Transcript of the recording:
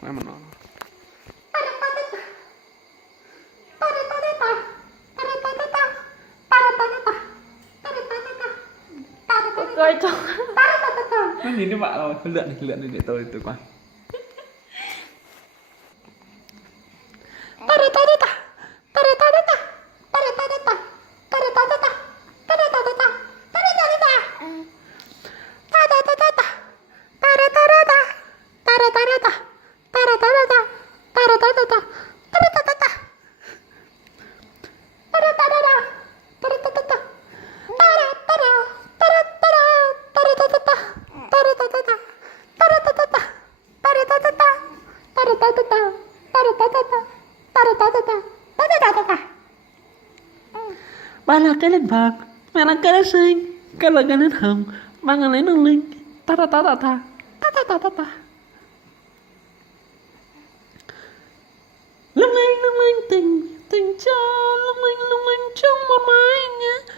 Quay mà nó. Cười cho. Nó nhìn các bạn rồi, lượn đi để tôi quay. Ba là cái lên vàng, mẹ là cái lên xinh, cái là cái lên hồng, ba là lấy nâng linh, ta ta ta ta ta, ta ta ta ta ta. Lung linh tình tình cha, lung linh trong một mái nhé.